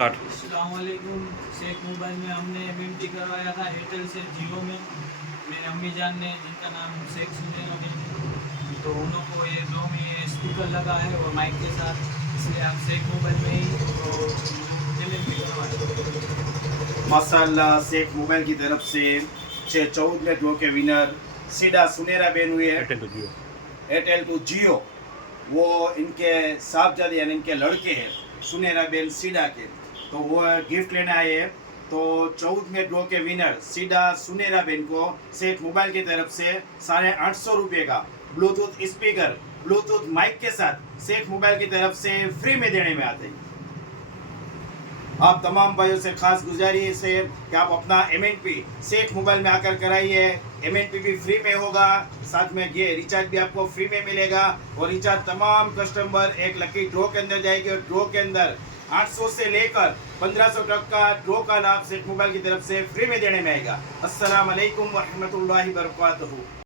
अस्सलामुअलैकुम। शेख मोबाइल में हमने एमएमटी करवाया था एयरटेल से जियो में। मेरे अम्मी जान ने, जिनका नाम शेख सुनैना है, तो उन लोग को ये दो में ये स्पीकर लगा है और माइक के साथ, इसलिए हम शेख मोबाइल में ही तो चैलेंज भी करवाए। माशाल्लाह शेख मोबाइल की तरफ से 14वें ड्रॉ के विनर सीधा सुनेरा बेन हुए हैं। एयरटेल टू जियो वो इनके साहबजादे यानी इनके लड़के हैं सुनेरा बेन सीधा के, तो वो गिफ्ट लेने आए हैं। तो 14वें ड्रॉ के विनर सीधा सुनेरा बेन को शेख मोबाइल की तरफ से 850 रुपये का ब्लूटूथ स्पीकर ब्लूटूथ माइक के साथ शेख मोबाइल की तरफ से फ्री में देने में आते हैं। आप तमाम भाइयों से खास गुजारिश है कि आप अपना एमएनपी शेख मोबाइल में आकर कराइए। एमएनपी भी फ्री में होगा, साथ में ये रिचार्ज भी आपको फ्री में मिलेगा। और रिचार्ज तमाम कस्टमर एक लकी ड्रॉ के अंदर जाएगी और ड्रॉ के अंदर 800 से लेकर 1500 तक का ड्रॉ का लाभ शेख मोबाइल की तरफ से फ्री में देने में आएगा। अस्सलाम वालेकुम व रहमतुल्लाहि व बरकातहू।